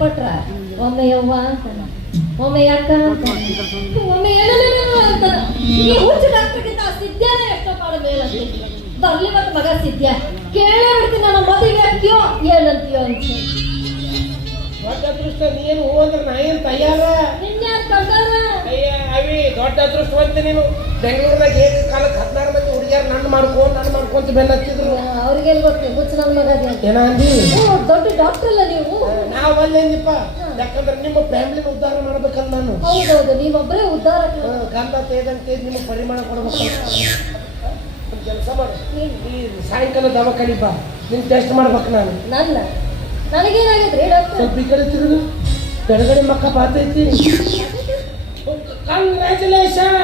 ಕೊಟ್ರ ಒಮ್ಮೆ ಯವ್ವ ಅಂತ ಒಮ್ಮೆ ಯಾಕ ಅಂತ ಒಮ್ಮೆ ಏನೇನೇನೋ ಅಂತ ಈ ಹುಚ್ಚ ಡಾಕ್ಟರ್ಗಿಂತ ಸಿದ್ಧಾನ ಎಷ್ಟೋ ಕಾಲ ಮೇಲಂತ ಬರ್ಲಿ ಮತ್ತೆ ಮಗ ಸಿದ್ಧ ಕೇಳೇ ಬಿಡ್ತೀನಿ ನನ್ನ ಮದುವೆ ಆಗ್ತೀಯೋ ಏನಂತೀಯೋ ಅಂತ ದೊಡ್ಡ ಅದೃಷ್ಟ ನೀನು ಹೂ ಅಂದ್ರೆ ನಾ ಏನು ತಯಾರ ನಿನ್ಯಾರು ಕಂಡಾರ ಅವಿ ದೊಡ್ಡ ಅದೃಷ್ಟವಂತ ನೀನು ಬೆಂಗಳೂರಿನಾಗ ಹೇಗೆ ಕಾಲಕ್ಕೆ 16 ಮಂದಿ ಹುಡುಗಿಯಾರು ನನ್ನ ಮಾಡ್ಕೊಂತ ಬೆನ್ನ ಹತ್ತಿದ್ರು ಅವ್ರಿಗೇನು ಗೊತ್ತು ಹುಚ್ಚ ನನ್ನ ಮಗ ಏನ ಅಂದಿ ದೊಡ್ಡ ಡಾಕ್ಟರ್ ಅಲ್ಲ ನೀವು ನಾವು ಅಲ್ಲೇನಿಪ್ಪ ಯಾಕಂದ್ರೆ ನಿಮ್ಮ ಫ್ಯಾಮಿಲಿನ ಉದ್ಧಾರ ಮಾಡ್ಬೇಕಂತ ನಾನು ಹೌದೌದು ನೀವೊಬ್ಬರೇ ಉದ್ಧಾರ ಗಂಧ ತೇದಂತೆ ನಿಮಗೆ ಪರಿಮಾಣ ಕೊಡ್ಬೇಕು ಕೆಲಸ ಮಾಡು ಈ ಸಾಯಂಕಾಲ ದವಾಖಾನಿ ಬಾ ನಿನ್ ಟೆಸ್ಟ್ ಮಾಡ್ಬೇಕು ನಾನು ನನಗೇನಾಗಿದ್ರಿ ಡಾಕ್ಟರ್ ಸ್ವಲ್ಪ ಈ ಕಡೆ ತಿರುಗು ಬೆಳಗಡೆ ಮಕ್ಕ ಬಾತೈತಿ ಕಂಗ್ರ್ಯಾಚುಲೇಷನ್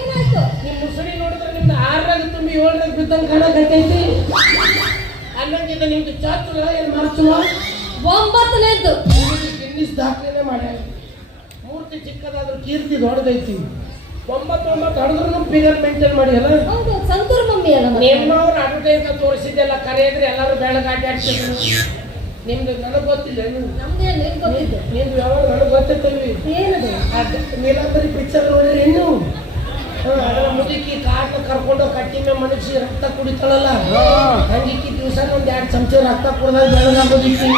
ಏನಾಯ್ತು ನಿಮ್ಮ ಮುಸುಡಿ ನೋಡಿದ್ರೆ ನಿಮ್ದು 6ರಾಗ ತುಂಬಿ 7ರಾಗ ಬಿದ್ದಂಗೆ ಕಾಣಕತ್ತೈತಿ ಅನ್ನಂಗಿಂತ ನಿಮ್ದು ಚಾಚುಲ ಏನು ಮಾರ್ಚುಲ 9ನೇದ್ದು ಗಿನ್ನಿಸ್ ದಾಖಲೆನೇ ಮಾಡ್ಯಾರ ಮೂರ್ತಿ ಚಿಕ್ಕದಾದ್ರೂ ಕೀರ್ತಿ ದೊಡ್ಡದೈತಿ 9 ಹೊಡೆದ್ರು ಫಿಗರ್ ಮೇಂಟೈನ್ ಮಾಡಿ ಅಲ್ಲ ಹೌದು ಸಂತೂರ್ ಮಮ್ಮಿ ಅಲ್ಲ ನಿಮ್ಮವ್ರು ಅಡ್ವರ್ಟೈಸ್ ತೋರಿಸಿದ್ದೆಲ್ಲ ಕರೆಯಿದ್ರೆ ಎಲ್ಲರೂ ಬೆಳಗಾಟಿ ಆಡ್ತಿದ್ರು ನಿಮ್ದು ನನಗೆ ಗೊತ್ತಿಲ್ಲ ನಮ್ದೇನು ಗೊತ್ತಿದೆ ನಿಮ್ದು ಯಾವಾಗ ನನಗೆ ಗೊತ್ತಿರ್ತೀವಿ ಏನದು ನೀಲಂಬರಿ ಪಿಕ್ಚರ್ ನೋಡಿದ್ರೆ ಇನ್ನು ಅದರ ಮುದುಕಿ ಕಾಟ್ನ ಕರ್ಕೊಂಡು ಕಟ್ಟಿ ಮೇಲೆ ಮನಸ್ಸಿ ರಕ್ತ ಕುಡಿತಾಳಲ್ಲ ಹಂಗಿಕ್ಕಿ ದಿವಸ ಒಂದು 2 ಚಮಚ ರಕ್ತ ಕುಡ್ದಾಗ ಬೆಳಗಾಗೋದಿಕ್ಕಿ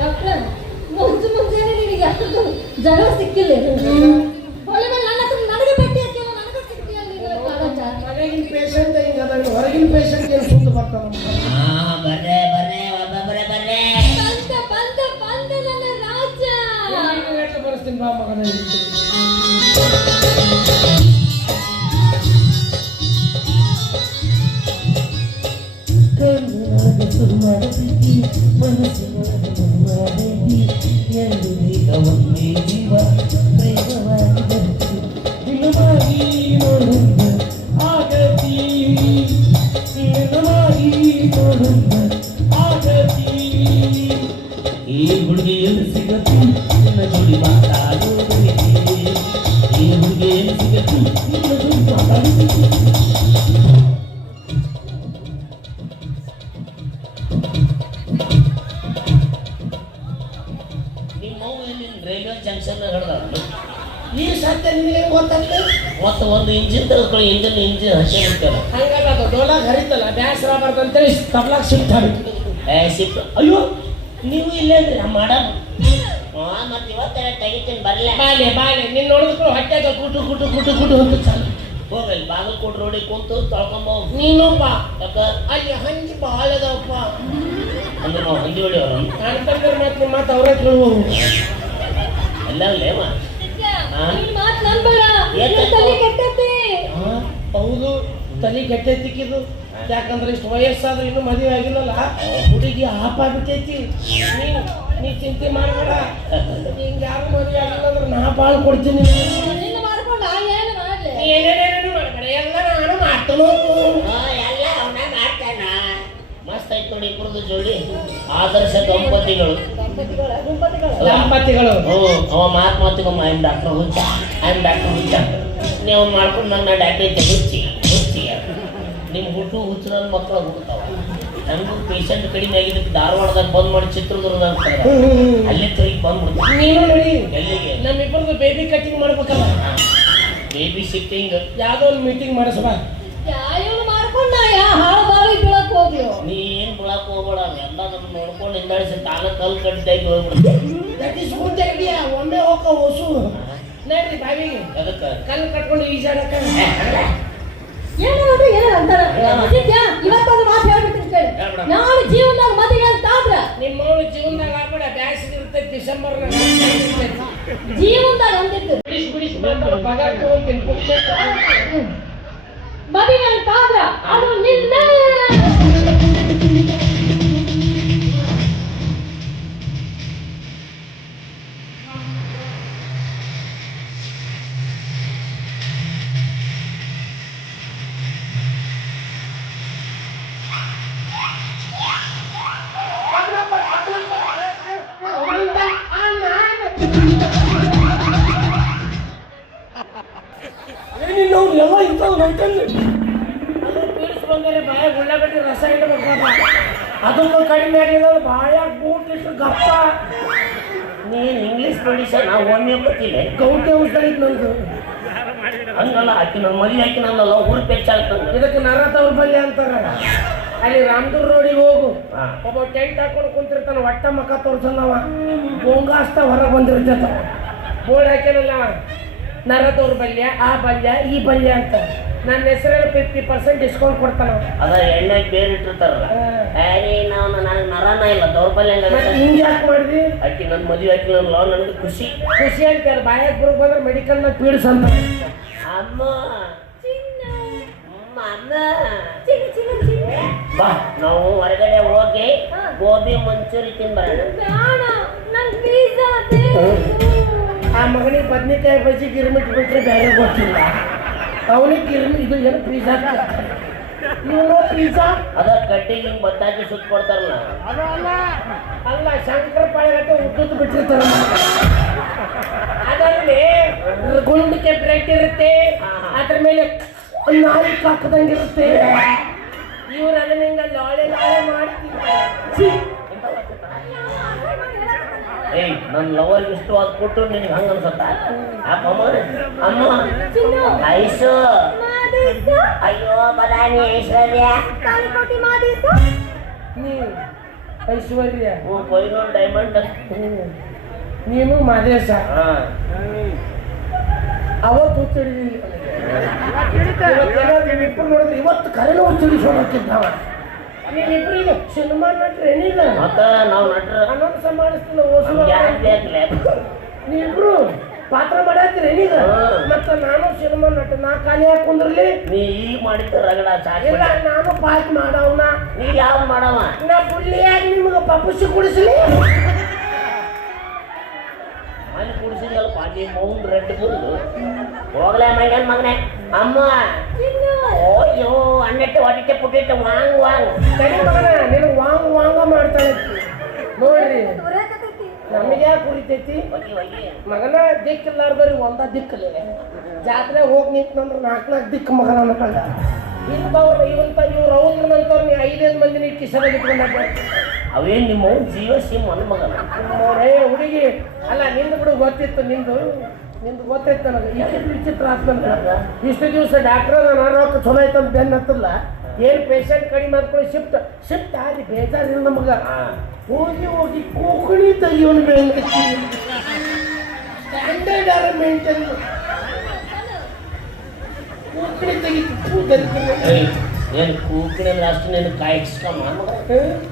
ಡಾಕ್ಟರ್ ಮುಂಚೆನೆ ನಿನಗೆ ಅಷ್ಟೊಂದು ಜಗಳ ಸಿಕ್ಕಿಲ್ಲ ಹೊಳೆ ಮೇಲೆ ನನಗೆ ಭೇಟಿ ಹಾಕಿಲ್ಲ ನನಗೆ ಸಿಕ್ಕಿಲ್ಲ ಮನೆಗಿನ ಪೇಷಂಟ್ ಹಿಂಗದ ಹೊರಗಿನ ಪೇಷಂಟ್ ಏನು ಸುಂದು ಬರ್ತಾವ ಬಂದ ನನ್ನ ರಾಜ ಬರ್ತೀನಿ ಬಾ ಮಗನ ಸುಮಾರು ಪ್ರೀತಿ ಮನಸ್ಸಿನೊಳಗೆ ಎರಡು ಒಂದೇ ಜೀವ ಪ್ರೇಮವಾಗಿ ಬರ್ತಿ ದಿನವಾಗಿ ನೋಡುತ್ತ ಆಗತಿ ದಿನವಾಗಿ ನೋಡುತ್ತ ಆಗತಿ ಈ ಹುಡುಗಿಯಲ್ಲಿ ಸಿಗತಿ ನಿನ್ನ ಜೋಡಿ ಮಾತಾಡೋದಕ್ಕೆ ಈ ಹುಡುಗಿಯಲ್ಲಿ ಸಿಗತಿ ನಿನ್ನ ಜೋಡಿ ಮಾತಾಡೋದಕ್ಕೆ ರೈಲ್ವೆ ಜಂಕ್ಷನ್ ಈ ಸತ್ಯ ನಿನಗೆ ಗೊತ್ತಾಗ್ತದೆ ಒಂದು ಇಂಜಿನ್ ತೆಗೆದುಕೊಳ್ಳಿ ಇಂಜಿನ್ ಹಸಿ ಇರ್ತಾರೆ ಹಂಗಲ್ಲ ಅದು ಡೋಲಾಗ ಹರಿತಲ್ಲ ಬ್ಯಾಸ್ ರಾಬಾರ್ದು ಅಂತೇಳಿ ತಬ್ಲಾಗ ಶಿಫ್ಟ್ ಆಗುತ್ತೆ ಶಿಫ್ಟ್ ಅಯ್ಯೋ ನೀವು ಇಲ್ಲೇ ಇದ್ರಿ ಮಾಡಮ್ ಮತ್ತೆ ಇವತ್ತೆಲ್ಲ ತೆಗಿತೀನಿ ಬರಲ್ಲ ಬಾಲೆ ನೀನು ನೋಡಿದ್ರು ಹೊಟ್ಟೆಗ ಕುಟು ಅಂತ ಚಾಲು ಹೋಗಲ್ಲಿ ಬಾಗಲಕೋಟೆ ರೋಡಿಗೆ ಕುಂತು ತೊಳ್ಕೊಂಬ ನೀನೊಬ್ಬ ಯಾಕ ಅಲ್ಲಿ ಹಂಗಿ ಭಾಳ ಅದಾವಪ್ಪ ಅಂದ್ರೆ ನಾವು ಹಂದಿ ಹೊಡಿಯೋರು ಅನ್ಕಂದ್ರೆ ಮತ್ತೆ ನಿಮ್ಮ ಮಾತು ಅವರೇ ಕೇಳುವವು ಎಲ್ಲ ಲೇವ ಹೌದು ತಲೆ ಕೆಟ್ಟೈತಿಕ್ಕಿದು ಯಾಕಂದ್ರೆ ಇಷ್ಟು ವಯಸ್ಸಾದ್ರೆ ಇನ್ನೂ ಮದುವೆ ಆಗಿಲ್ಲಲ್ಲ ಹುಡುಗಿ ಹಾಪಾಗ್ಬಿಟ್ಟೈತಿ ನೀ ಚಿಂತೆ ಮಾಡಬೇಡ ಹಿಂಗೆ ಯಾರು ಮದುವೆ ಆಗಿಲ್ಲ ಅಂದ್ರೆ ನಾ ಬಾಳ್ ಕೊಡ್ತೀನಿ ಏನೇನೇನು ಮಾಡಬೇಡ ಎಲ್ಲ ನಾನು ಮಾಡ್ತಾನೋ ಎಲ್ಲ ಅವನ ಮಾಡ್ತಾನ ಮಸ್ತ್ ಐತ್ ನೋಡಿ ಇಬ್ಬರದು ಜೋಡಿ ಆದರ್ಶ ದಂಪತಿಗಳು ಅವ ಮಾತಿಗೊಮ್ಮ ಐ ಆಮ್ ಡಾಕ್ಟರ್ ಹುಚ್ಚ ನೀವು ಮಾಡ್ಕೊಂಡು ನನ್ನ ಡಾಕ್ಟರ್ ಐತೆ ಹುಚ್ಚಿ ನಿಮ್ಮ ಹುಟ್ಟು ನನ್ನ ಮಕ್ಕಳು ಹುಡ್ತಾವ ನನಗೂ ಪೇಷಂಟ್ ಕಡಿಮೆ ಆಗಿದ್ದಕ್ಕೆ ಧಾರವಾಡದಾಗ ಬಂದ್ ಮಾಡಿ ಚಿತ್ರದುರ್ಗದಾಗ ಅಲ್ಲೇ ತಿರುಗಿ ಬಂದ್ಬಿಡ್ತೀನಿ ನೀನು ನೋಡಿ ಎಲ್ಲಿಗೆ ನಮ್ಮಿಬ್ಬರದು ಬೇಬಿ ಕಟಿಂಗ್ ಮಾಡ್ಬೇಕಲ್ಲ ಬೇಬಿ ಸಿಟ್ಟಿಂಗ್ ಯಾವುದೋ ಒಂದು ಮೀಟಿಂಗ್ ಮಾಡಿಸುವ ಮಾಡ್ಕೊಂಡ ಹಾಳು ಬಾವಿ ಬೀಳಕ್ ಹೋಗ್ಲು ನೀ ಏನ್ ಬಿಳಕ್ ಹೋಗ್ಬೇಡ ಎಲ್ಲ ನಮ್ಮ ನೋಡ್ಕೊಂಡು ಹಿಂದಾಡಿಸಿ ತಾನ ಕಲ್ ಕಟ್ಟಿದಾಗಿ ಹೋಗ್ಬಿಡ್ತೀನಿ ಒಮ್ಮೆ ಹೋಗ ಹೊಸು ನೋಡ್ರಿ ಬಾವಿಗೆ ಅದಕ್ಕೆ ಕಲ್ಲು ಕಟ್ಕೊಂಡು ಈಜಾಡಕ ಏನಾದ್ರು ಏನಾರ ಅಂತಾರ ಇವತ್ತೊಂದು ಮಾತು ಹೇಳ್ಬಿಡ್ತೀನಿ ಕೇಳಿ ನಾನು ಜೀವನದಾಗ ಮದುವೆ ಅಂತ ಆದ್ರ ನಿಮ್ಮವಳು ಜೀವನದಾಗ ಆಗ್ಬೇಡ ಬ್ಯಾಸಿಗೆ ಇರ್ತೈತಿ ಡಿಸೆಂಬರ್ನಾಗ ಜೀವನದಾಗ ಅಂದಿದ್ದು ಬಿಡಿಸಿ ಪಗಾರ ತಗೊಂತೀನಿ ಮದುವೆ ಅಂತ ಆದ್ರ ಅದು ನಿನ್ನ ಎಲ್ಲ ಇಂಥವು ನೋಡ್ಕೊಂಡು ಪೀಡಿಸ್ ಬಂದರೆ ಬಾಯ ಉಳ್ಳಾಗಡ್ಡಿ ರಸ ಇಡಬೇಕು ಅದಕ್ಕೂ ಕಡಿಮೆ ಆಗಿಲ್ಲ ಬಾಯಾಗ ಬೂಟ್ ಇಟ್ಟು ಗಪ್ಪ ನೀನು ಇಂಗ್ಲೀಷ್ ಮೆಡಿಸನ್ ನಾವು ಹೋಮಿಯೋಪತಿಲೆ ಗೌಟಿ ಔಷಧ ಐತೆ ನಂದು. ಹಂಗಲ್ಲ ಆಕಿ ನನ್ನ ಮದುವೆ ಹಾಕಿ ನನ್ನಲ್ಲ ಊರು ಪೆಚ್ಚಾಗ್ತಂಗ ಇದಕ್ಕೆ ನರತವ್ರ ಬಲ್ಯ ಅಂತಾರ. ಅಲ್ಲಿ ರಾಮದೂರ್ ರೋಡಿಗೆ ಹೋಗು, ಹಾ. ಒಬ್ಬ ಟೆಂಟ್ ಹಾಕೊಂಡು ಕುಂತಿರ್ತಾನ, ಒಟ್ಟ ಮಕ್ಕ ತೋರ್ಸಲ್ಲವ, ಗೋಂಗಾಸ್ತ ಹೊರ ಬಂದಿರ್ತೈತ. ಬೋರ್ಡ್ ಹಾಕ್ಯಾನಲ್ಲ, ನರದವ್ರ ಬಲ್ಯ, ಆ ಬಲ್ಯ, ಈ ಬಲ್ಯ ಅಂತ. ನನ್ನ ಹೆಸರಲ್ಲಿ 50% ಡಿಸ್ಕೌಂಟ್ ಕೊಡ್ತಾನ. ಅದ ಎಣ್ಣೆ ಬೇರೆ ಇಟ್ಟಿರ್ತಾರಲ್ಲ, ನಾವು ನನಗೆ ನರನ ಇಲ್ಲ ದೌರ್ಬಲ್ಯ ಹಿಂಗೆ ಯಾಕೆ ಮಾಡಿದ್ವಿ? ಆಕಿ ನನ್ನ ಮದುವೆ ಹಾಕಿ ನನ್ನ ನನಗೆ ಖುಷಿ ಖುಷಿ ಅಂತ ಬಾಯಾಗ ಬರೋಕ್ ಬಂದ್ರೆ ಮೆಡಿಕಲ್ನ ಪೀಡ್ಸ್ ಅಂತ. ಅಮ್ಮ ಅಮ್ಮ ಬಾ ನಾವು ಹೊರಗಡೆ ಹೋಗಿ ಗೋಬಿ ಮಂಚೂರಿ ತಿನ್ಬರೋಣ. ಆ ಮಗನಿಗೆ ಬದ್ನಿಕಾಯಿ ಬಜ್ಜಿ ಗಿರ್ಮಿಟ್ ಬಿಟ್ರೆ ಬೇರೆ ಗೊತ್ತಿಲ್ಲ. ಅವನಿಗೆ ಗಿರ್ಮಿ ಇದು ಏನು ಪಿಜ್ಜಾ, ಇವನು ಪಿಜ್ಜಾ ಅದ ಕಟ್ಟಿಗೆ ಹಿಂಗೆ ಬತ್ತಾಕಿ ಸುತ್ತ ಕೊಡ್ತಾರಲ್ಲ, ಅಲ್ಲ ಶಂಕರ ಪಾಳಗಟ್ಟೆ ಉದ್ದುದ್ದು ಬಿಟ್ಟಿರ್ತಾರ. ಅದರಲ್ಲಿ ಗುಂಡಿಕೆ ಬ್ರೆಡ್ ಇರುತ್ತೆ, ಅದ್ರ ಮೇಲೆ ನಾಯಿ ಹಾಕದಂಗಿರುತ್ತೆ. ಇವ್ರು ಅದನ್ನ ಹಿಂಗ ಲಾಳೆ ಲಾಳೆ ಮಾಡ್ತಿರ್ತಾರೆ. ಏಯ್ ನನ್ನ ಲವರ್ ಇಷ್ಟವಾದ ಕೊಟ್ಟರು ನಿನಗೆ ಹಂಗ ಅನ್ಸತ್ತ? ಅಮ್ಮ ಅಮ್ಮ ಐಸು ಅಯ್ಯೋ ಬದಾನಿ ಐಶ್ವರ್ಯ ನೀ ಐಶ್ವರ್ಯ ಕೊಯ್ನೂರು ಡೈಮಂಡ್ ನೀನು ಮಾದೇಶ. ಹಾಂ ಅವತ್ತು ಹುಚ್ಚಿಡಿದಿಲ್ಲ ಇಬ್ಬರು ನೋಡಿದ್ರೆ ಇವತ್ತು ಕರೆನೂ ಹುಚ್ಚಿಡಿಸೋಕಿದ್ದಾವ. ನೀವಿಬ್ರು ಈಗ ಸಿನಿಮಾ ನಟ್ರೆ ಏನಿಲ್ಲ ಮತ್ತೆ ನಾವು ನಟ್ರ ಅನ್ನೊಂದು ಸಮಾನಿಸ್ತಿಲ್ಲ. ನೀವಿಬ್ರು ಪಾತ್ರ ಮಾಡಾಕ್ತೀರಿ ಏನೀಗ? ಮತ್ತೆ ನಾನು ಸಿನಿಮಾ ನಟ, ನಾ ಖಾಲಿ ಹಾಕೊಂಡ್ರಲ್ಲಿ ನೀ ಈಗ ಮಾಡಿದ್ದ ರಗಡ ಇಲ್ಲ, ನಾನು ಪಾಠ ಮಾಡವನ. ನೀ ಯಾವ ಮಾಡವ? ನಾ ಬುಳ್ಳಿಯಾಗಿ ನಿಮಗೆ ಪಪ್ಪುಸಿ ಕುಡಿಸ್ಲಿ. ಮನೆ ಕುಡಿಸಿದಲ್ಲ ಪಾಟಿ ಮೌನ್ ರೆಡ್ ಬುಲ್ ಹೋಗ್ಲೇ ಮಗನ್ ಮಗನೇ. ಅಮ್ಮ ಓಯ್ಯೋ ಅನ್ನಟ್ಟೆ ಹೊಟ್ಟೆ ಪುಟ್ಟಿಟ್ಟು ವಾಂಗ್ ವಾಂಗ್ ಸರಿ ಮಗನ, ನೀನು ವಾಂಗ್ ವಾಂಗ ಮಾಡ್ತಾ ಇರ್ತಿ ನೋಡ್ರಿ. ನಮಗೆ ಯಾಕೆ ಕುರಿತೈತಿ ಮಗನ? ದಿಕ್ಕಿಲ್ಲಾರ್ದವ್ರಿ ಒಂದ ದಿಕ್ಕಲ್ಲ. ಜಾತ್ರೆ ಹೋಗಿ ನಿಂತಂದ್ರೆ 4 ದಿಕ್ಕು ಮಗನ ಅನ್ಕೊಂಡ. ಇವ್ರು ಇವ್ರು ಅವ್ರಂತವ್ರು ನೀ 5 ಮಂದಿನ ಕಿಸದಾಗ ಇಟ್ಕೊಂಡ. ಅವೇನು ನಿಮ್ಮ ಜೀವ ಸಿಮ್ ಅನ್ನ ಮಗನ. ಹುಡುಗಿ ಅಲ್ಲ, ನಿಂದು ಬಿಡು ಗೊತ್ತಿತ್ತು, ನಿಂದು ಗೊತ್ತಾಯ್ತು ನನಗೆ. ಇಷ್ಟು ವಿಚಿತ್ರ ಆಗ್ತಂದ್ರೆ ಇಷ್ಟು ದಿವಸ ಡಾಕ್ಟ್ರ ರೊಕ್ಕ ಚಲೋ ಐತಂತ ಬೆನ್ನ ಹತ್ತಲ್ಲ. ಏನು ಪೇಷಂಟ್ ಕಡಿಮೆ ಮಾಡ್ಕೊಳ್ಳಿ ಶಿಫ್ಟ್ ಆಗಿ ಬೇಜಾರಿಲ್ಲ ನಮಗ. ಹೋಗಿ ಕೋಕಣಿ ತೆಗಿಯೋನು ಬೆಂಕಿ ಸ್ಟ್ಯಾಂಡರ್ಡ್ ಆರ ಮೇಂಟೈನ್ ಕೋಕಣಿ ತೆಗಿತು. ಏನು ಕೂಕಿನ ಲಾಸ್ಟ್ ನೀನು ಕಾಯಿಸ್ಕಮ್ಮ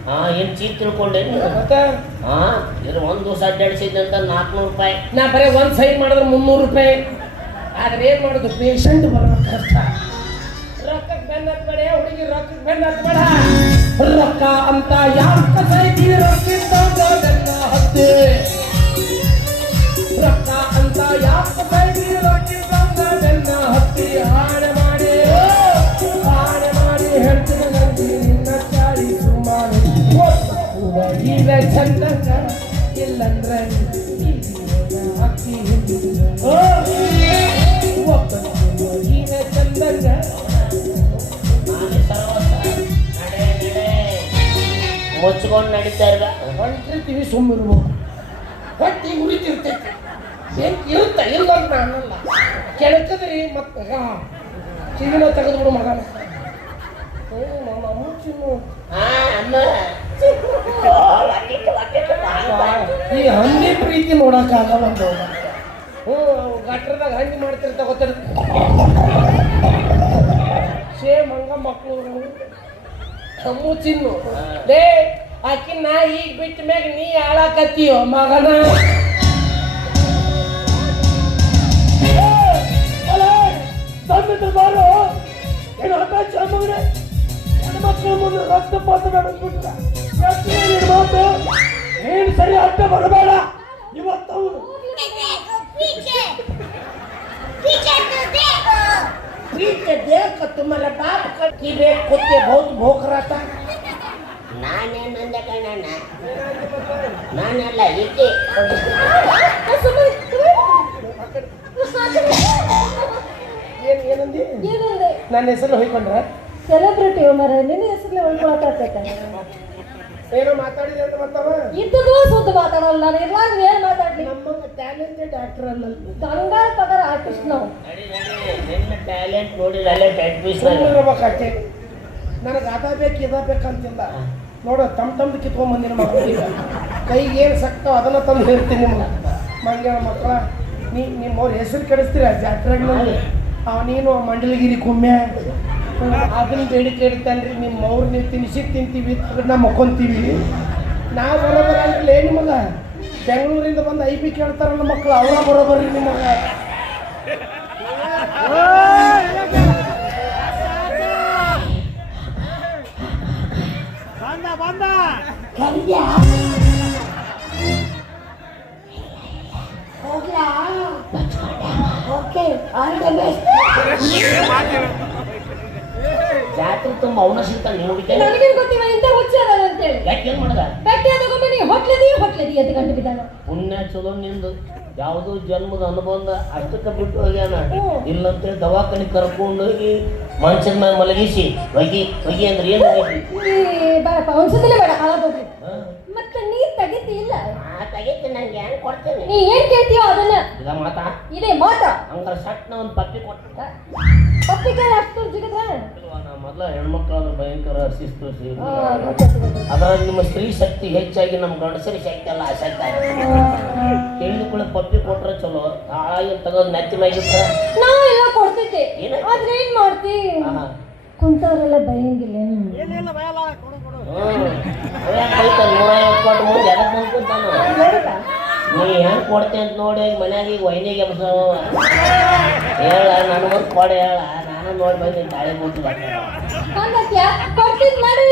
ಹಾಂ ಏನು ಚೀಪ್ ತಿಳ್ಕೊಂಡೇನು? ಹಾಂ ಇದು ಒಂದು ದಿವಸ ಅಡ್ಡಾಡಿಸಿದ್ದಂತ 400 ರೂಪಾಯಿ. ನಾ ಬರೀ ಒಂದು ಸೈನ್ ಮಾಡಿದ್ರೆ 300 ರೂಪಾಯಿ. ಆದ್ರೆ ಏನು ಮಾಡೋದು, ಪೇಷಂಟ್ ಬರೋದು ಕಷ್ಟ. ರೊಕ್ಕಕ್ಕೆ ಬೆನ್ನ ಹತ್ಬೇಡ ಹುಡುಗಿ, ರೊಕ್ಕಕ್ಕೆ ಬೆನ್ನ ಹತ್ಬೇಡ. ರೊಕ್ಕ ಅಂತ ಯಾಕ ಸೈತಿ ರೊಕ್ಕಿದ್ದ ಬೆನ್ನ ಹತ್ತಿ. ರೊಕ್ಕ ಅಂತ ಯಾಕ ಸೈತಿ ರೊಕ್ಕಿದ್ದ ಬೆನ್ನ ಹತ್ತಿ. ಹಾಳೆ ಮಾಡಿ ಹೇಳ್ತೀನಿ ನಂದಿ ನಿನ್ನ ಚಾಳಿ ಸುಮಾರು ಈಗ ಚಂದಂಗ ಇಲ್ಲಂದ್ರೆ ಅಕ್ಕಿ ಈಗ ಚಂದಂಗ ಮುಚ್ಕೊಂಡು ನಡೀತಾ ಇರ ಹೊಂಟಿರ್ತೀವಿ. ಸುಮ್ಮಿರ್ಬೇಕು, ಹೊಟ್ಟಿ ಉರಿತಿರ್ತೈತಿ. ಇರುತ್ತ ಇಲ್ಲ ಅಂತ ಅನ್ನಲ್ಲ. ಕೆಳಕದ್ರಿ ಮತ್ತೆ ಕಿವಿನ ತೆಗೆದ್ಬಿಡು ಮಗನ. ಈ ಹಂದಿ ಪ್ರೀತಿ ನೋಡಕ್ಕಾಗಲ್ಲ. ಗಟ್ರದಾಗ ಹಂದಿ ಮಾಡ್ತಿರ್ತ ಗೊತ್ತಿರ ಸೇಮ್ ಹಂಗ ಮಕ್ಕಳು ಕಮ್ಮು ಚಿನ್ನು. ಲೇ ಆಕಿ ನಾ ಈಗ ಬಿಟ್ಟ ಮ್ಯಾಗ ನೀ ಹಾಳಾಕತ್ತೀಯೋ ಮಗನ. ಬಾರೋ ಏನು ಹಠ ಮಗನ. ಹೆಣ್ಮಕ್ಳ ಮುಂದೆ ರಕ್ತಪಾತ ನಡೆಸ್ಬಿಟ್ಟ. ಮಾತು ಏನ್ ಸರಿ ಅಡ್ಡ ಬರಬೇಡ. ಇವತ್ತು पीछे देख तुम्हारा बाप का की बेट कुत्ते बहुत भौंक रहा था. ನಾನೇ ನಂದ ಕಣ್ಣ ನಾನಲ್ಲ ಈಕೆ ಏನಂದಿ? ನನ್ನ ಹೆಸರು ಹೋಯ್ಕೊಂಡ್ರ ಸೆಲೆಬ್ರಿಟಿ ಮರ ನಿನ್ನ ಹೆಸರಲ್ಲೇ ಹೊಳ್ಕೊಳತ್ತ ಏನೋ ಮಾತಾಡಿದೆ ಅಂತ ಬರ್ತಾವ ಇದ್ದದು ಸುದ್ದ ಮಾತಾಡಲ್ಲ ನಾನು ಇರ್ಲಾಂದ್ರೆ ಏನ್ ಮಾತಾಡ್ಲಿ ನಮ್ಮ ಟ್ಯಾಲೆಂಟೆಡ್ ಆಕ್ಟರ್ ಅಲ್ಲ ಗಂಗಾಳ ಪದರ ಆರ್ಟಿಸ್ಟ್ ನಾವು ನಿನ್ನ ಟ್ಯಾಲೆಂಟ್ ನೋಡಿಲ್ಲ ಅಲ್ಲೇ ಪ್ರಾಕ್ಟೀಸ್ ಇರ್ಬೇಕಾಕೆ ನನಗೆ ಅದ ಬೇಕು ಇದ ಬೇಕಂತಿಲ್ಲ ನೋಡು ತಮ್ಮ ಕಿತ್ಕೊಂಡ್ಬಂದಿನ ಮಕ್ಕಳಿಗೆ ಕೈಗೆ ಏನು ಸಕ್ತಾವ ಅದನ್ನ ತಂದು ಹೇಳ್ತೀನಿ ನಿಮ್ಗೆ ಮಂಗ್ಯ ಮಕ್ಕಳ ನಿಮ್ಮವ್ರ ಹೆಸರು ಕೆಡಿಸ್ತೀರ ಜಾತ್ರೆಗೆ ನೀನು ಮಂಡಲಗಿರಿ ಕುಮ್ಮೆ ಅದನ್ನ ಬೇಡಿಕೆ ಇಡ್ತಾನ್ರಿ ನಿಮ್ಮ ಅವ್ರು ನೀವು ತಿನ್ನಿಂತೀವಿ ಅದನ್ನ ಮಕ್ಕೊಂತೀವಿ ನಾವು ಬರೋಬರ ಅಂದ್ರೆ ನಿಮಗ ಬೆಂಗಳೂರಿಂದ ಬಂದು ಐ ಪಿ ಕೇಳ್ತಾರಲ್ಲ ಮಕ್ಕಳು ಅವರ ಬರೋಬರ್ರಿ ನಿಮಗ ಜಾತ್ರೆ ತುಂಬ ಅವನ ಸಿಗ್ತಾನೆ ನೋಡಿದ್ದೆ ನನಗೇನು ಗೊತ್ತಿಲ್ಲ ಇಂಥ ಹುಚ್ಚಾರ ಅಂತೇಳಿ ಯಾಕೆ ಏನು ಮಾಡ್ದ ಗಟ್ಟಿ ತಗೊಂಬನಿ ಹೊಟ್ಲದಿ ಅಂತ ಗಂಟು ಬಿದ್ದಾನ ಪುಣ್ಯ ಚಲೋ ನಿಂದು ಯಾವುದೋ ಜನ್ಮದ ಅನುಬಂಧ ಅಷ್ಟಕ್ಕೆ ಬಿಟ್ಟು ಹೋಗ್ಯಾನ ಇಲ್ಲಂತೇಳಿ ದವಾಖಾನೆ ಕರ್ಕೊಂಡು ಹೋಗಿ ಮನುಷ್ಯನ ಮೇಲೆ ಮಲಗಿಸಿ ಹೊಗಿ ಅಂದ್ರೆ ಏನು ಬೇಡಪ್ಪ ಅನ್ಸದಲ್ಲೇ ಬೇಡ ಹಾಳಾಗೋಗ್ರಿ ಮತ್ತೆ ನೀ ತೆಗಿತಿ ಇಲ್ಲ ತೆಗಿತಿ ನಂಗೆ ಹೆಂಗ್ ಕೊಡ್ತೇನೆ ನೀ ಏನ್ ಕೇಳ್ತೀಯೋ ಅದನ್ನ ಇದ ಮಾತಾ ಇದೇ ಮಾತಾ ಹಂಗಾರೆ ಸಟ್ನ ಒಂದು ಪಪ್ಪಿ ಕೊಟ್ಟ ಪಪ್ಪಿಕಾಯಿ ಅಷ್ಟು ಜಿಗಿದ್ರ ಮೊದಲ ಹೆಣ್ಮಕ್ಳು ಭಯಂಕರ ಶಿಸ್ತು ಅದರ ನಿಮ್ಮ ಸ್ತ್ರೀ ಶಕ್ತಿ ಹೆಚ್ಚಾಗಿ ನಮ್ಮ ಗಂಡಸರಿ ಶಕ್ತಿ ಎಲ್ಲ ಅಶಕ್ತಿ ತಿಳಿದುಕೊಳ್ಳೋ ಪಪ್ಪಿ ಕೊಟ್ರೆ ಚಲೋ ಹಾಗೆ ತಗೋದು ನೆತ್ತಿ ಮ್ಯಾಗಿಟ್ರ ನಾ ಎಲ್ಲ ಕೊಡ್ತಿದ್ದೆ ಆದ್ರೆ ಏನ್ ಮಾಡ್ತಿ ಕುಂತವ್ರೆಲ್ಲ ಬೈಯಂಗಿಲ್ಲ ಬೈತಾನ 150 ಕೊಟ್ಟು ಮುಂದೆ ಎದಕ್ಕೆ ಬಂದ್ಕೊಂತಾನ ನೀ ಹೆಂಗೆ ಕೊಡ್ತೆ ಅಂತ ನೋಡಿ ಮನ್ಯಾಗ ಈಗ ವೈನಿಗೆ ಹೇಳ ನನಗೊಂದು ಕೊಡೆ ಹೇಳ ನಾನು ನೋಡಿ ಬಂದು ತಾಳಿ ಕೊಟ್ಟು ಕೊಡ್ತಿದ್ ಮಾಡಿ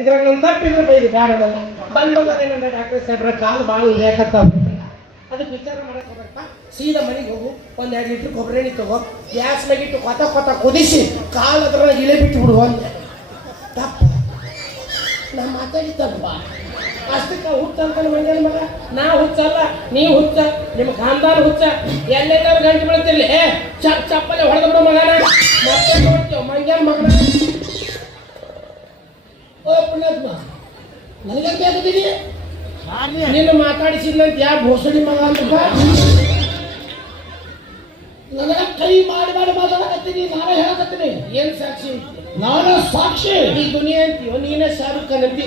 ಇದ್ರಾಗ ಒಂದು ತಪ್ಪಿದ್ರೆ ಬೈದು ಬೇಡ ಬಂದೋದೇನಂದ್ರೆ ಡಾಕ್ಟರ್ ಸಾಹೇಬ್ರ ಕಾಲು ಭಾಳ ಇದಾಕತ್ತಾವ ಅದಕ್ಕೆ ವಿಚಾರ ಮಾಡಕ್ಕೆ ಹೋಗ್ಬೇಕಪ್ಪ ಸೀದಾ ಮನೆಗೆ ಹೋಗು 1-2 ಲೀಟ್ರ್ ಕೊಬ್ಬರಿ ಎಣ್ಣೆ ತಗೋ ಗ್ಯಾಸ್ ಮ್ಯಾಗಿಟ್ಟು ಕೊತ ಕುದಿಸಿ ಕಾಲು ಅದ್ರಾಗ ಇಳೆ ಬಿಟ್ಟು ಬಿಡು ಒಂದು ತಪ್ಪ ನಾ ಮಾತಾಡಿದ್ದಪ್ಪ ಅಷ್ಟಕ್ಕೆ ಹುಚ್ಚ ಅಂತಾನೆ ಮಂಜಾನ ಮಗ ನಾ ಹುಚ್ಚಲ್ಲ ನೀ ಹುಚ್ಚ ನಿಮ್ಮ ಖಾನ್ದಾನ ಹುಚ್ಚ ಎಲ್ಲೆಲ್ಲಾರು ಗಂಟು ಬೀಳ್ತಿರ್ಲಿ ಚಪ್ಪಲೆ ಹೊಡೆದ ಬಿಡು ಮಗನ ಮತ್ತೆ ನೋಡ್ತೀವಿ ಮಂಜಾನ ಮಗನ ಓ ಪುಣ್ಯಾತ್ಮ ನನಗೆ ಬೇಕಾಗಿದ್ದೀನಿ ನೀನು ಮಾತಾಡಿಸಿದಂತ ಯಾ ಭೋಸಡಿ ಮಗ ಅಂತ ನನಗ ಕೈ ಮಾಡಿ ಮಾತಾಡಕತ್ತೀನಿ ನಾನೇ ಹೇಳಕತ್ತೀನಿ ಏನ್ ಸಾಕ್ಷಿ ನಾನು ಸಾಕ್ಷಿ ಈ ದುನಿಯಾ ಅಂತೀಯೋ ನೀನೇ ಶಾರುಖ್ ಖಾನ್ ಅಂತಿ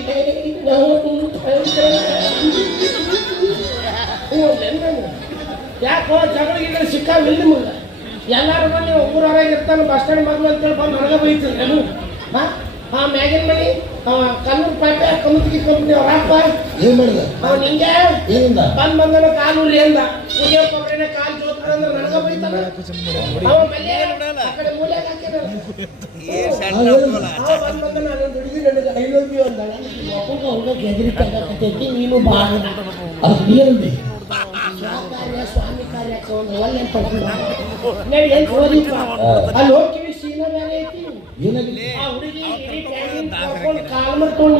ಯಾಕೋ ಜಗಳ ಸಿಕ್ಕಾವಿಲ್ಲ ನಿಮಗೆ ಎಲ್ಲಾರು ಬಂದು ಊರಾಗ ಇರ್ತಾನೆ ಬಸ್ ಸ್ಟ್ಯಾಂಡ್ ಮಗಳು ಅಂತೇಳಿ ಬಂದು ನನಗೆ ಬೈತಾರೆ ನಾನು ಮ್ಯಾಗಿನ ಮನಿ ಕನ್ನೂರು ಪಾಟೆ ಕಮ್ಮುತ್ತಿಗೆ ಕಂಪ್ನಿ ಅವ್ರ ಅಪ್ಪ ಏನ್ ಮಾಡಿದ ಅವ್ನು ಹಿಂಗೆ ಏನಿಂದ ಬಂದನ ಕಾಲೂರಿ ಅಂದ ಉದ್ಯೋಗ ಕೊಬ್ಬರಿನ ಕಾಲು ಜೋತ್ರ ಅಂದ್ರೆ ನನಗೆ ಬೈತಾನ ಅವ ಆ ಕಡೆ ಮೂಲೆ ಬಂದನ ಅದೊಂದು ಹುಡುಗಿ ನನಗೆ ಐ ಲವ್ ಯು ಅಂದ ಒಬ್ಬಗ ಅವ್ರಿಗೆ ಗೆದರಿ ತಗಕತ್ತೈತಿ ನೀನು ಬಾ ಅದು ನೀರಂದಿ ಸ್ವಾಮಿ ಕಾರ್ಯಕ್ಕೆ ಒಂದು ಒಳ್ಳೆ ಏನು ಓದಿಪ್ಪ ಅಲ್ಲಿ ಹೋಗ್ತೀವಿ ಸೀನಾ ಬೇರೆ ಐತಿ ಆ ಹುಡುಗಿ ಕಾಲ್ ಮಾಡ್ಕೊಂಡು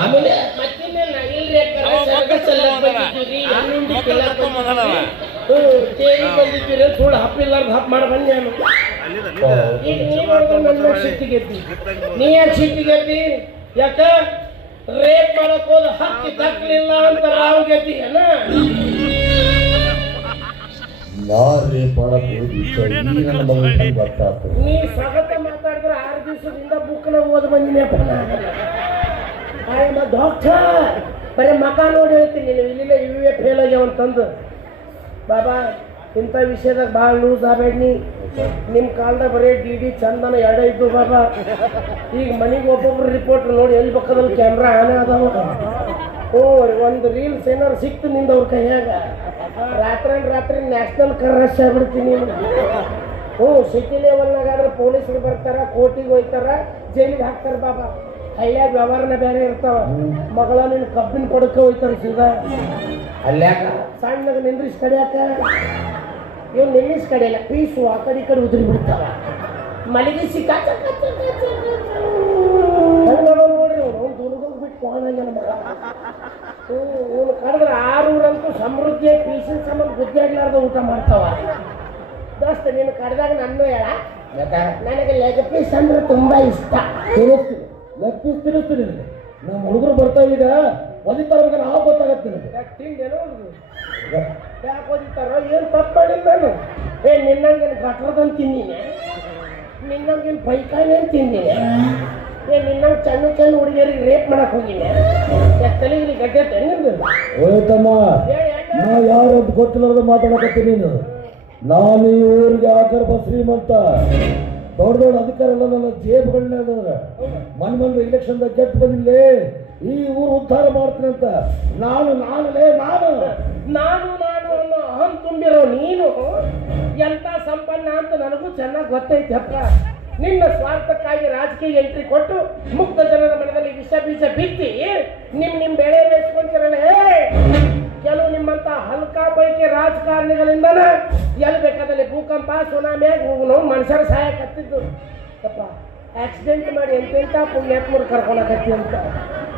ಆಮೇಲೆ ಸುಳ್ಳು ಹಪ್ಪಿಲ್ಲಾರ್ದು ಹಪ್ ಮಾಡಿ ಬಂದೆ ನಾನು ಈಗ ನೀನು ಸಿಟ್ಟಿಗೆದ್ದಿ ನೀ ಯಾಕೆ ಸಿಟ್ಟಿಗೆದ್ದಿ ಯಾಕ ರೇಪ್ ಮಾಡಕ್ ಹೋದ ಹಕ್ಕಿ ತಕ್ಕಲಿಲ್ಲ ಅಂತ ರಾವ್ ಗೆದ್ದಿ ಅಣ್ಣ ನೀ ಸಗತ ಮಾತಾಡಿದ್ರೆ 6 ದಿವಸದಿಂದ ಬುಕ್ನ ಓದ್ ಬಂದಿನಪ್ಪ ಡಾಕ್ಟರ್ ಬರೀ ಮಕ ನೋಡಿ ಹೇಳ್ತೀನಿ ನೀನು ಇಲ್ಲಿಲ್ಲ ಇವೇ ಫೇಲ್ ಆಗ್ಯಾವ ಅಂತಂದು ಬಾಬಾ ಇಂಥ ವಿಷಯದಾಗ ಭಾಳ ಲೂಸ್ ಆಗಬೇಡಿ ನಿಮ್ಮ ಕಾಲದಾಗ ಬರೀ ಡಿ ಚಂದನ ಎಡ ಇದ್ದು ಬಾಬಾ ಈಗ ಮನೆಗೆ ಒಬ್ಬೊಬ್ರು ರಿಪೋರ್ಟ್ ನೋಡಿ ಎಲ್ಲಿ ಬೇಕಾದಲ್ಲಿ ಕ್ಯಾಮ್ರಾ ಆನೆ ಅದಾವ ಒಂದು ರೀಲ್ಸ್ ಏನಾರು ಸಿಕ್ತು ನಿಂದ ಅವ್ರ ಕೈಯಾಗ ರಾತ್ರಿ ನ್ಯಾಷನಲ್ ಕರ್ರಶ್ ಆಗ್ಬಿಡ್ತೀನಿ ಸಿಟಿ ಲೆವೆಲ್ನಾಗಾದ್ರೆ ಪೊಲೀಸರು ಬರ್ತಾರ ಕೋರ್ಟಿಗೆ ಹೋಯ್ತಾರ ಜೈಲಿಗೆ ಹಾಕ್ತಾರ ಬಾಬಾ ಹಳ್ಳಿಯಾಗ ವ್ಯವಹಾರನ ಬೇರೆ ಇರ್ತಾವ ಮಗಳ ನಿನ್ನ ಕಬ್ಬಿನ ಕೊಡಕ್ಕೆ ಹೋಯ್ತಾರ ಸೀದಾ ಅಲ್ಯಾಕ ಸಣ್ಣಗ ನಿಂದ್ರಿಸಿ ಕಡಿಯಾಕ ಇವ್ ನಿಲ್ಲಿಸಿ ಕಡಿಯಲ್ಲ ಪೀಸು ಆ ಕಡೆ ಈ ಕಡೆ ಉದುರಿ ಬಿಡ್ತಾವ ಮಲಗಿಸಿ ನೋಡ್ರಿ ಅವ್ನು ದುರ್ಗಕ್ಕೆ ಬಿಟ್ಟು ಕೋಣಾಗ ಮಗ ಇವನು ಕಡಿದ್ರೆ 6 ಊರಂತೂ ಸಮೃದ್ಧಿಯ ಪೀಸಿನ ಸಂಬಂಧ ಗುದ್ದಾಡ್ಲಾರ್ದ ಊಟ ಮಾಡ್ತಾವ ದೋಸ್ತ ನೀನು ಕಡ್ದಾಗ ನನ್ನ ಹೇಳ ನನಗೆ ಲೆಗ್ ಪೀಸ್ ಅಂದ್ರೆ ತುಂಬಾ ಇಷ್ಟ ಲೆಗ್ ಪೀಸ್ ತಿನ್ನಿಸ್ತೀನಿ ನಮ್ಮ ಹುಡುಗರು ಬರ್ತಾ ಈಗ ಒದಿತಾರ ನಾವು ಗೊತ್ತಾಗತ್ತೆ ತಿಂಡೇನೋ ಯಾಕೆ ಓದಿತಾರೋ ಏನು ತಪ್ಪು ಮಾಡಿಲ್ಲ ನಾನು ನಿನ್ನಂಗೇನು ಗಟ್ರದಂತ ತಿಂದೀನಿ ನಿನ್ನಂಗೇನು ಪೈಕಾಯಿನೇನು ತಿಂದೀನಿ ನಿನ್ನಂಗೆ ಚೆನ್ನ ಹುಡುಗಿಯರಿಗೆ ರೇಪ್ ಮಾಡಕ್ ಹೋಗಿನಿ ತಲೆಗಿಲಿ ಗಡ್ಡೆ ನಿಂದು ಹೋಯ್ತಮ್ಮ ನಾ ಯಾರು ಅಂತ ಗೊತ್ತಿಲ್ಲದ ಮಾತಾಡಕತ್ತೀನಿ ನೀನು ನಾನು ಈ ಊರಿಗೆ ಆಗರ್ಭ ಶ್ರೀಮಂತ ದೊಡ್ಡ ಅಧಿಕಾರ ಎಲ್ಲ ನನ್ನ ಜೇಬುಗಳನ್ನ ಮನೆ ಇಲೆಕ್ಷನ್ದಾಗ ಗೆದ್ದು ಬಂದಿಲ್ಲೇ ಈ ಊರು ಉದ್ಧಾರ ಮಾಡ್ತೀನಿ ಅಂತ ನಾನು ಅನ್ನೋ ಅಹಂ ತುಂಬಿರೋ ನೀನು ಎಂತ ಸಂಪನ್ನ ಅಂತ ನನಗೂ ಚೆನ್ನಾಗಿ ಗೊತ್ತೈತಪ್ಪ ನಿನ್ನ ಸ್ವಾರ್ಥಕ್ಕಾಗಿ ರಾಜಕೀಯ ಎಂಟ್ರಿ ಕೊಟ್ಟು ಮುಕ್ತ ಜನರ ಮನದಲ್ಲಿ ವಿಷ ಬೀಜ ಬಿತ್ತಿ ನಿಮ್ ಬೆಳೆ ಬೇಯಿಸ್ಕೊಂತಿರಲ್ಲ ಕೆಲವು ನಿಮ್ಮಂತ ಹಲ್ಕಾ ಪೈಕಿ ರಾಜಕಾರಣಿಗಳಿಂದನ ಎಲ್ಲಿ ಬೇಕಾದಲ್ಲಿ ಭೂಕಂಪ ಸುನಾಮಿ ನಾವು ಮನುಷ್ಯರ ಸಹಾಯ ಕತ್ತಿದ್ದು ಅಪ್ಪ ಆಕ್ಸಿಡೆಂಟ್ ಮಾಡಿ ಎಂತೆಂಥ ಪುಣ್ಯಾತ್ಮರು ಕರ್ಕೊಳಕತ್ತಿ ಅಂತ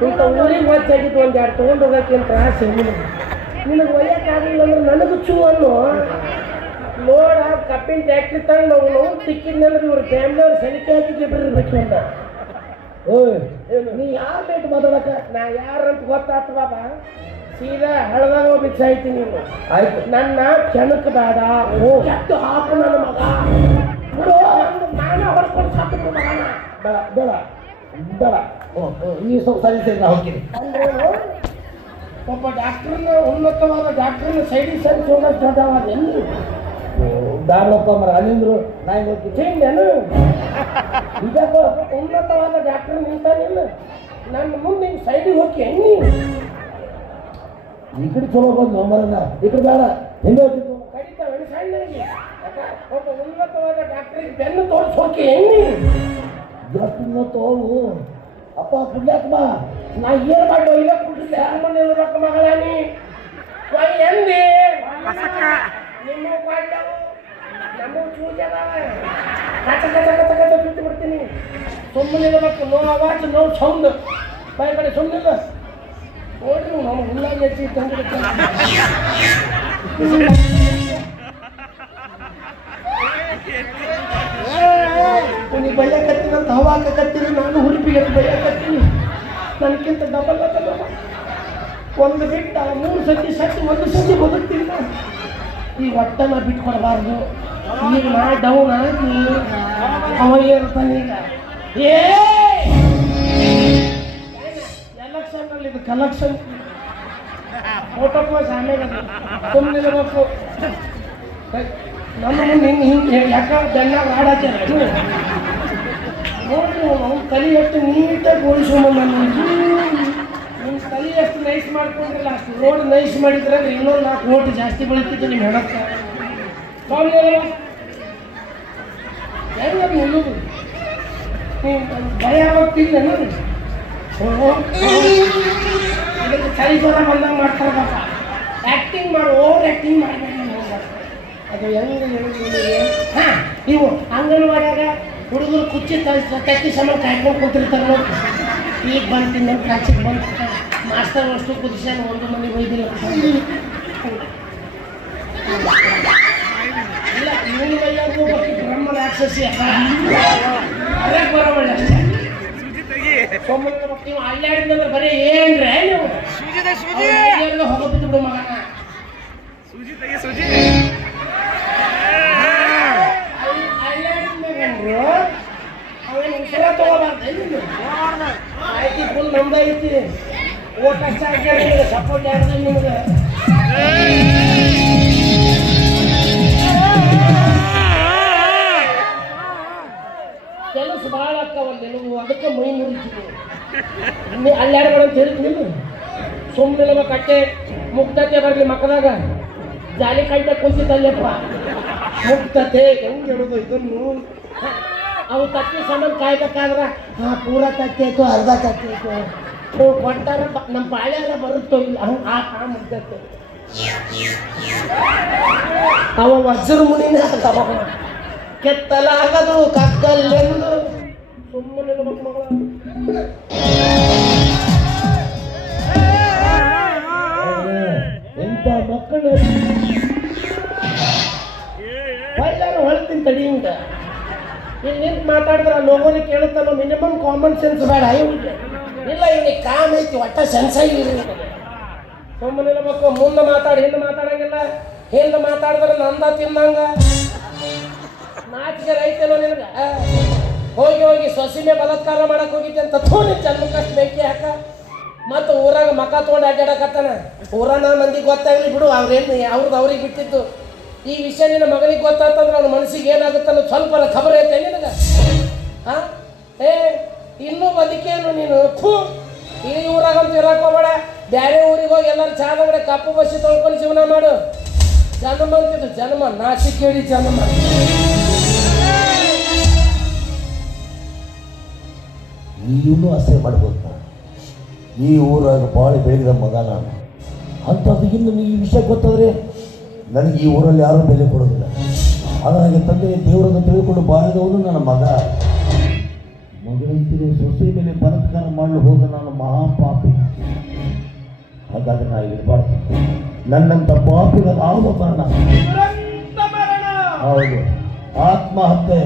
ಇಂಥ ಊರಿಗೆ ಒದ್ದಾಗಿದ್ದು 1-2 ತೊಗೊಂಡು ಹೋಗಕ್ಕೆ ಅಂತ ಆಸೆ ನಿನಗೆ ಒಯ್ಯಕ್ಕಾಗಲಿಲ್ಲ ಅಂದ್ರೆ ನನಗೂ ಚೂ ಅನ್ನೋ ನೋಡ ಕಬ್ಬಿನ ಟ್ಯಾಕ್ಟ್ರಿ ತಗೊಂಡು ನಾವು ತಿಕ್ಕಿದ್ನಂದ್ರೆ ಇವ್ರ ಫ್ಯಾಮಿಲಿಯವ್ರು ಸಲಿಕೆ ಹಾಕಿ ಜಿಬ್ರಿರ್ಬೇಕು ಅಂತ ನೀ ಯಾರು ಬೇಕು ಮಾತಾಡಕ ನಾ ಯಾರಂತ ಗೊತ್ತಾತು ಬಾಬಾ ಸೀದಾ ಹಳದಾಗ ಹೋಗ್ಬಿಟ್ಟು ಸಾಯ್ತಿ ನೀನು ಆಯ್ತು ನನ್ನ ಕೆಣಕ್ ಬೇಡ ಕೆಟ್ಟು ಹಾಕು ನನ್ನ ಮಗ ನಾನೇ ಹೊಡ್ಕೊಂಡು ಸಾಕು ಮಗನ ಬೇಡ ಬೇಡ ಈ ಸ್ವಲ್ಪ ಸರಿ ನಾ ಹೋಗ್ತೀನಿ ಒಬ್ಬ ಡಾಕ್ಟ್ರನ್ನ ಉನ್ನತವಾದ ಡಾಕ್ಟ್ರನ್ನ ಸೈಡಿಗೆ ಸರಿ ಹೋಗೋದು ದೊಡ್ಡವಾದ ದಾರಪ್ಪ ಮರ ಅಲ್ಲಿಂದ್ರು ನಾಯಿ ಹೋಗ್ತೀನಿ ಈಗ ಉನ್ನತವಾದ ಡಾಕ್ಟರ್ ನಿಂತಾನಿಲ್ಲ ನನ್ನ ಮುಂದೆ ಹಿಂಗೆ ಸೈಡಿಗೆ ಹೋಗಿ ಹೆಂಗೆ ಈ ಕಡೆ ಚಲೋ ಬಂದು ಮರನ ಈ ಕಡೆ ಬೇಡ ಹಿಂದೆ ಹೋಗ್ತಿತ್ತು ಕಡಿತಾವೆ ಸಣ್ಣಗೆ ಒಬ್ಬ ಉನ್ನತವಾದ ಡಾಕ್ಟ್ರಿಗೆ ಬೆನ್ನು ತೋರಿಸಿ ಹೋಗಿ ಹೆಂಗೆ ಜಾಸ್ತಿ ತೋವು ಅಪ್ಪ ಪುಣ್ಯಾತ್ಮ ನಾ ಏನು ಮಾಡೋ ಇಲ್ಲ ಕುಡಿಸಿ ಯಾರ ಮನೆ ಇರ್ಬೇಕು ಮಗಳ ನೀ ಎಂದಿ ನಿಮ್ಮ ಮಾಡ್ಯಾವು ನಮ್ಮ ಚೂಜದ ಕಚ ಕಚ ಕಚ ಕಚ ಬಿಟ್ಟು ಬಿಡ್ತೀನಿ ಸುಮ್ಮನೆ ಇರಬೇಕು ನೋ ಅವಾಜ್ ನೋ ಸೌಂಡ್ ಬಾಯಿ ಕಡೆ ಸುಮ್ಮನಿಲ್ಲ ನೋಡ್ರಿ ನಮ್ಮ ಹುಲ್ಲಾಗಿ ಹೆಚ್ಚಿ ತಂದಿರ್ತೀನಿ ಅವನಿಗೆ ಬೈಯಕತ್ತೀನಿ ಅಂತ ಹವಾಕತ್ತೀನಿ, ನಾನು ಹುಡುಪಿಗೆ ಬೈಯಕತ್ತೀನಿ. ನನಗಿಂತ ಡಬಲ್ ಅದಲ್ಲ. ಒಂದು ಬಿಟ್ಟು 3 ಸತಿ ಒಂದು ಸತಿ ಬದುಕ್ತೀನಿ. ಈ ಒಟ್ಟನ ಬಿಟ್ಕೊಡ್ಬಾರ್ದು. ಈಗ ನಾ ಡೌನ್ ಆಗಿ ಅವ ಏರ್ತಾನೆ. ಈಗ ಎಲೆಕ್ಷನ್ ಇದು ಕಲೆಕ್ಷನ್ ಫೋಟೋ ಪೋಸ್ ಆಮೇಲೆ ಸುಮ್ಮನಿರಬೇಕು. ನಮ್ಮ ಮುಂದೆ ಹಿಂಗೆ ಯಾಕ ಬೆನ್ನಾಗ ಆಡಾಚಾರ ನೋಡ್ರಿ. ಅವ್ನು ತಲೆ ಎಷ್ಟು ನೀಟಾಗಿ ಓಡಿಸ್ಕೊಂಬಂದ. ನಿಮ್ಮ ತಲೆ ಎಷ್ಟು ನೈಸ್ ಮಾಡ್ಕೊಂಡ್ರಲ್ಲ ಅಷ್ಟು ರೋಡ್ ನೈಸ್ ಮಾಡಿದ್ರೆ ಇನ್ನೊಂದು 4 ನೋಟ್ ಜಾಸ್ತಿ ಬೆಳೀತಿತ್ತು ನಿಮ್ಮ ಹೆಣಕ್ಕೆ. ಹೆಂಗೆ ನಿಲ್ಲೋದು? ನೀವು ಭಯ ಆಗ್ತಿಲ್ಲ ನೋಡಿ. ಇದಕ್ಕೆ ಚಳಿ ಜ್ವರ ಬಂದಂಗೆ ಮಾಡ್ತಾರೆ ಪಾಪ. ಆ್ಯಕ್ಟಿಂಗ್ ಮಾಡಿ ಓವರ್ ಆ್ಯಕ್ಟಿಂಗ್ ಮಾಡಬೇಕು. ಅದು ಹೆಂಗೆ ಹಾಂ, ನೀವು ಅಂಗನವಾಡಿಯಾಗ ಹುಡುಗರು ಕುಚ್ಚಿ ತತ್ತಿ ಸಮ ಕಾಯ್ಕೊಂಡು ಕೂತಿರ್ತಾರೆ ನೋಡಿ. ಈಗ ಬಂತೀನಿ ನಮ್ಮ ಕಾಚಿಗೆ ಬಂದು ಮಾಸ್ತರ್ ಅಷ್ಟು ಕುದಿಸ್ಯಾನ, ಒಂದು ಮನೆಗೆ ಒಯ್ದಿಲ್ಲ. ಇಲ್ಲ ಇವನು ಬೈಯಾಗೂ ಬ್ರಹ್ಮ ರಾಕ್ಷಸಿ ಅದೇ ಬರೋವಳ್ಳೆ ಅಷ್ಟೇ. ನೀವು ಅಲ್ಲಾಡಿದ್ರೆ ಬರೀ ಏನ್ರೆ ನೀವು ಹೋಗೋಬಿಟ್ಟು ಬಿಡು ಮಗನ. ಅಲ್ಲಾಡಿದ್ರು ಅವೇನು ಉಸಿರ ತಗೋಬಾರ್ದು. ಆಯ್ತು ಫುಲ್ ನಮ್ದೈತಿ. ಓ ಕಷ್ಟ ಆಗ್ಯಾರ ಸಪೋರ್ಟ್ ಯಾರ್ದು ನಿಮ್ಗೆ. ಕೆಲಸ ಭಾಳ ಆಗ್ತಾವಲ್ಲ ನೀವು, ಅದಕ್ಕೆ ಮೈ ಮುರಿತೀವಿ. ಅಲ್ಲಾಡ್ಬೇಡ ಅಂತ ಹೇಳಿದ್ ನೀವು. ಸುಮ್ಮನೆ ಕಟ್ಟೆ ಮುಕ್ತತೆ ಬರಲಿ ಮಕ್ಕಳಾಗ ಜಾಲಿ ಕಟ್ಟೆ ಕುಂತಿದ್ದಲ್ಲಪ್ಪ. ಮುಕ್ತತೆ ಹೆಂಗೆ ಹೇಳೋದು ಇದನ್ನು? ಅವು ತತ್ತಿ ಸಾಮಾನು ಕಾಯ್ಬೇಕಾದ್ರೆ ಪೂರ ತತ್ತಿ ಆಯ್ತು, ಅರ್ಧ ತತ್ತಿ ಆಯ್ತು ಕೊಟ್ಟಾರ ನಮ್ಮ ಬಾಳ್ಯಾರ ಬರುತ್ತೋ ಇಲ್ಲ ಹಂಗೆ ಆ ಮುಗ್ದತ್ತೆ. ಅವ ವಜ್ರ ಮುನಿನೇ ಆಗ್ತಾವ. ಕೆತ್ತಲಾಗದು ಕಕ್ಕಲ್ಲೆಂದು ಸುಮ್ಮನೆ ಮಕ್ಕಳು. ಎಂಥ ಮಕ್ಕಳು ಎಲ್ಲರೂ ಹೊಳ್ತೀನಿ ತಡಿಯಿಂದ. ಇಲ್ಲಿ ನಿಂತು ಮಾತಾಡಿದ್ರೆ ಲೋಗೋನಿ ಕೇಳುತ್ತಾನೋ. ಮಿನಿಮಮ್ ಕಾಮನ್ ಸೆನ್ಸ್ ಬೇಡ ಇವನಿಗೆ. ಇಲ್ಲ ಇವನಿಗೆ ಕಾಮ್ ಐತಿ, ಒಟ್ಟ ಸೆನ್ಸಾಗಿ ಸುಮ್ಮನೆ ಇರ್ಬೇಕು. ಮುಂದೆ ಮಾತಾಡಿ ಹಿಂದೆ ಮಾತಾಡಂಗಿಲ್ಲ. ಹಿಂದೆ ಮಾತಾಡಿದ್ರೆ ನಂದ ತಿನ್ನಂಗ ನಾಚಿಕೆ ರೈತೇನೋ ನಿನಗೆ. ಹೋಗಿ ಸೊಸಿಮೆ ಬಲಾತ್ಕಾರ ಮಾಡಕ್ಕೆ ಹೋಗಿದ್ದೆ ಅಂತ ತೋನಿ ಜನ್ಮಕ್ಕಷ್ಟು ಬೆಂಕಿ ಹಾಕ. ಮತ್ತು ಊರಾಗ ಮಕ್ಕ ತೊಗೊಂಡು ಅಡ್ಡಾಡಕತ್ತಾನ. ಊರಾನ ಮಂದಿಗೆ ಗೊತ್ತಾಗಲಿ ಬಿಡು, ಅವ್ರೇನು ಅವ್ರಿಗೆ ಬಿಟ್ಟಿದ್ದು. ಈ ವಿಷಯ ನಿನ್ನ ಮಗನಿಗೆ ಗೊತ್ತಾತಂದ್ರೆ ಅವ್ನ ಮನಸ್ಸಿಗೆ ಏನಾಗುತ್ತೆ ಅನ್ನೋದು ಸ್ವಲ್ಪ ಖಬರ್ ಐತೆ ನಿನಗೆ? ಹಾಂ ಇನ್ನೂ ಬದುಕೇನು ನೀನು? ಈ ಊರಾಗಂತೂ ಇರಕ್ಕೆ ಹೋಗ್ಬೇಡ. ಬೇರೆ ಊರಿಗೆ ಹೋಗಿ ಎಲ್ಲರೂ ಚಾದಂಗಡೆ ಕಪ್ಪು ಬಸ್ಸಿ ತೊಳ್ಕೊಂಡು ಜೀವನ ಮಾಡು. ಜನ್ಮ ಅಂತಿದ್ದು ಜನ್ಮ ನಾಚಿಕೆ ಕೇಳಿ ಜನ್ಮ. ನೀನು ಅಸಹ್ಯ ಮಾಡ್ಬೋದು. ಈ ಊರಾಗ ಭಾಳ ಬೆಳಗಿದ ಮಗ ನಾನು. ಅಂಥದ್ದು ಇನ್ನು ಈ ವಿಷಯ ಗೊತ್ತಾದರೆ ನನಗೆ ಈ ಊರಲ್ಲಿ ಯಾರೂ ಬೆಲೆ ಕೊಡೋದಿಲ್ಲ. ಹಾಗಾಗಿ ತಂದೆ ದೇವರನ್ನು ತಿಳಿದುಕೊಂಡು ಬಾಳಿದವನು ನನ್ನ ಮಗ. ಮಗನಂತಿರುವ ಸೊಸೆ ಮೇಲೆ ಬಲಾತ್ಕಾರ ಮಾಡಲು ಹೋದ ನಾನು ಮಹಾಪಾಪಿ. ಹಾಗಾಗಿ ನಾ ಇರಬಾರ್ದು. ನನ್ನಂಥ ಪಾಪಿಗ ಆಗುವ ಮರಣ. ಹೌದು, ಆತ್ಮಹತ್ಯೆ.